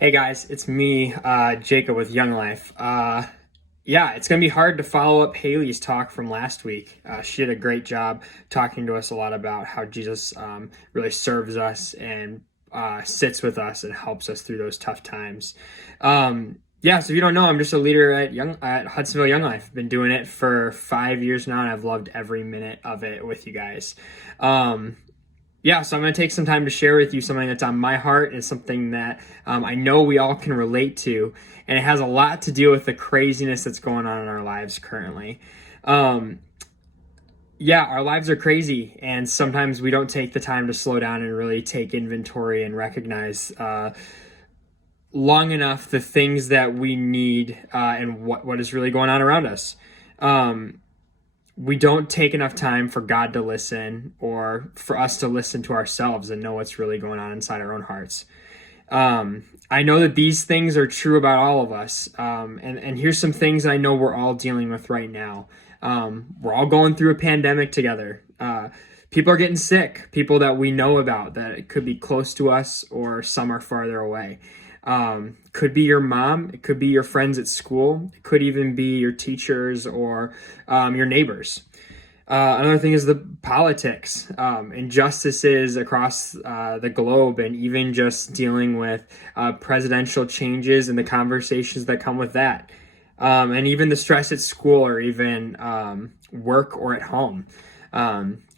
Hey guys, it's me, Jacob with Young Life. Yeah, it's going to be hard to follow up Haley's talk from last week. She did a great job talking to us a lot about how Jesus really serves us and sits with us and helps us through those tough times. Yeah, so if you don't know, I'm just a leader at Hudsonville Young Life. I've been doing it for 5 years now, and I've loved every minute of it with you guys. Yeah, so I'm going to take some time to share with you something that's on my heart and something that I know we all can relate to. And it has a lot to do with the craziness that's going on in our lives currently. Yeah, our lives are crazy. And sometimes we don't take the time to slow down and really take inventory and recognize long enough the things that we need and what is really going on around us. We don't take enough time for God to listen or for us to listen to ourselves and know what's really going on inside our own hearts. I know that these things are true about all of us. And here's some things I know we're all dealing with right now. We're all going through a pandemic together. People are getting sick, people that we know about that it could be close to us or some are farther away. Could be your mom, it could be your friends at school, it could even be your teachers or your neighbors. Another thing is the politics, injustices across the globe, and even just dealing with presidential changes and the conversations that come with that. And even the stress at school or even work or at home.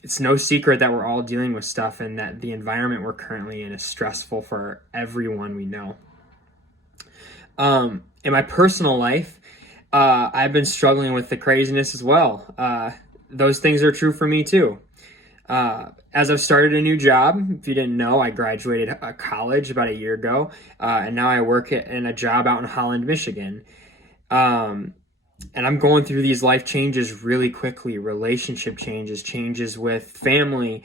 It's no secret that we're all dealing with stuff and that the environment we're currently in is stressful for everyone we know. In my personal life, I've been struggling with the craziness as well. Those things are true for me too. As I've started a new job, if you didn't know, I graduated college about a year ago, and now I work in a job out in Holland, Michigan. And I'm going through these life changes really quickly, relationship changes with family,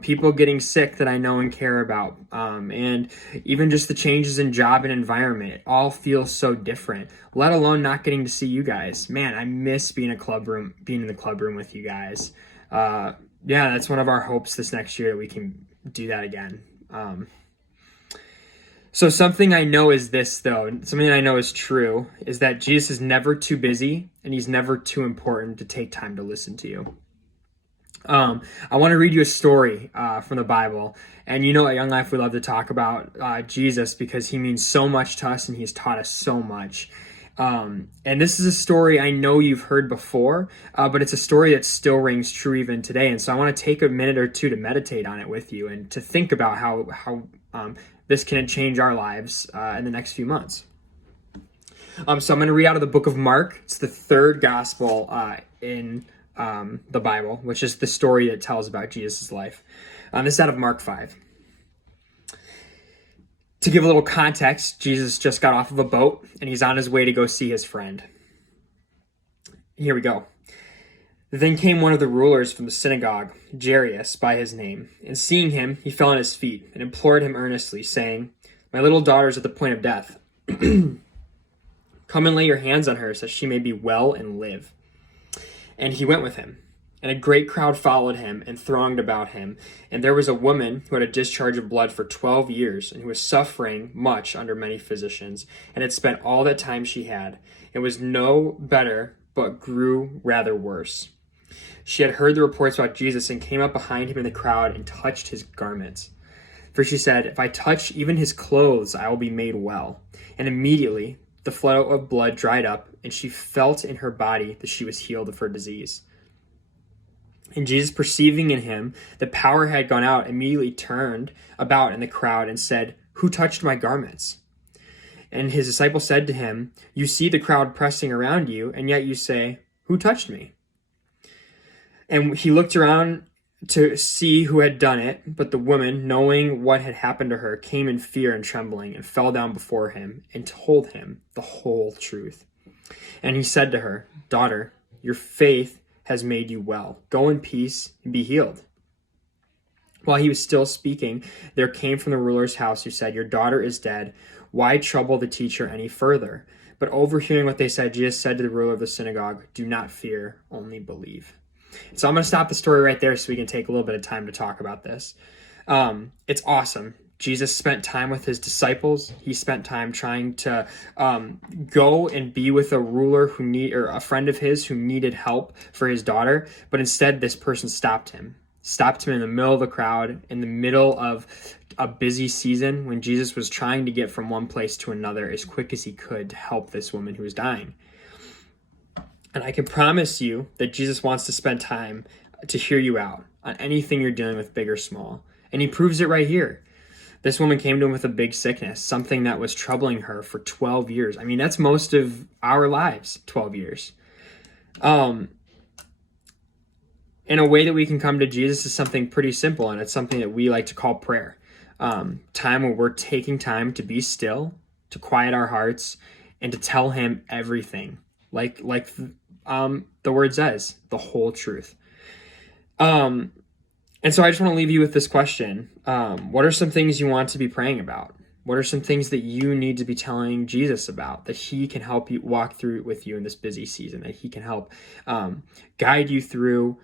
people getting sick that I know and care about, and even just the changes in job and environment. It all feels so different, let alone not getting to see you guys. Man, I miss being in the club room with you guys. Yeah, that's one of our hopes this next year that we can do that again. So something I know is this, though, something that I know is true, is that Jesus is never too busy and he's never too important to take time to listen to you. I want to read you a story from the Bible. And you know, at Young Life, we love to talk about Jesus because he means so much to us and he's taught us so much. And this is a story I know you've heard before, but it's a story that still rings true even today. And so I want to take a minute or two to meditate on it with you and to think about how this can change our lives in the next few months. So I'm going to read out of the book of Mark. It's the third gospel in the Bible, which is the story that tells about Jesus' life. This is out of Mark 5. To give a little context, Jesus just got off of a boat and he's on his way to go see his friend. Here we go. Then came one of the rulers from the synagogue, Jairus by his name, and seeing him, he fell on his feet and implored him earnestly, saying, "My little daughter is at the point of death. Come and lay your hands on her so she may be well and live." And he went with him. And a great crowd followed him and thronged about him. And there was a woman who had a discharge of blood for 12 years and who was suffering much under many physicians and had spent all that time she had. It was no better, but grew rather worse. She had heard the reports about Jesus and came up behind him in the crowd and touched his garments. For she said, "If I touch even his clothes, I will be made well." And immediately the flow of blood dried up, and she felt in her body that she was healed of her disease. And Jesus, perceiving in him that power had gone out, immediately turned about in the crowd and said, "Who touched my garments?" And his disciples said to him, "You see the crowd pressing around you, and yet you say, 'Who touched me?'" And he looked around to see who had done it, but the woman, knowing what had happened to her, came in fear and trembling and fell down before him and told him the whole truth. And he said to her, "Daughter, your faith has made you well. Go in peace and be healed." While he was still speaking, there came from the ruler's house who said, "Your daughter is dead. Why trouble the teacher any further?" But overhearing what they said, Jesus said to the ruler of the synagogue, "Do not fear, only believe." So I'm going to stop the story right there so we can take a little bit of time to talk about this. It's awesome. Jesus spent time with his disciples. He spent time trying to go and be with a ruler or a friend of his who needed help for his daughter. But instead, this person stopped him in the middle of the crowd, in the middle of a busy season when Jesus was trying to get from one place to another as quick as he could to help this woman who was dying. And I can promise you that Jesus wants to spend time to hear you out on anything you're dealing with, big or small. And he proves it right here. This woman came to him with a big sickness, something that was troubling her for 12 years. I mean, that's most of our lives, 12 years. And a way that we can come to Jesus is something pretty simple, and it's something that we like to call prayer. Time where we're taking time to be still, to quiet our hearts, and to tell him everything. Like the word says, the whole truth. And so I just want to leave you with this question. What are some things you want to be praying about? What are some things that you need to be telling Jesus about, that he can help you walk through with you in this busy season, that he can help guide you through,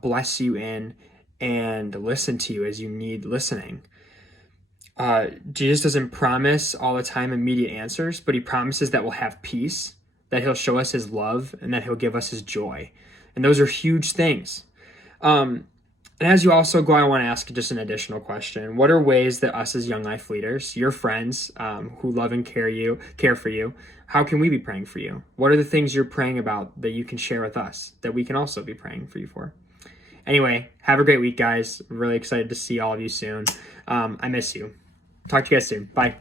bless you in, and listen to you as you need listening? Jesus doesn't promise all the time immediate answers, but he promises that we'll have peace, that he'll show us his love, and that he'll give us his joy. And those are huge things. And as you also go, I want to ask just an additional question. What are ways that us as Young Life leaders, your friends who love and care for you, how can we be praying for you? What are the things you're praying about that you can share with us that we can also be praying for you for? Anyway, have a great week, guys. Really excited to see all of you soon. I miss you. Talk to you guys soon. Bye.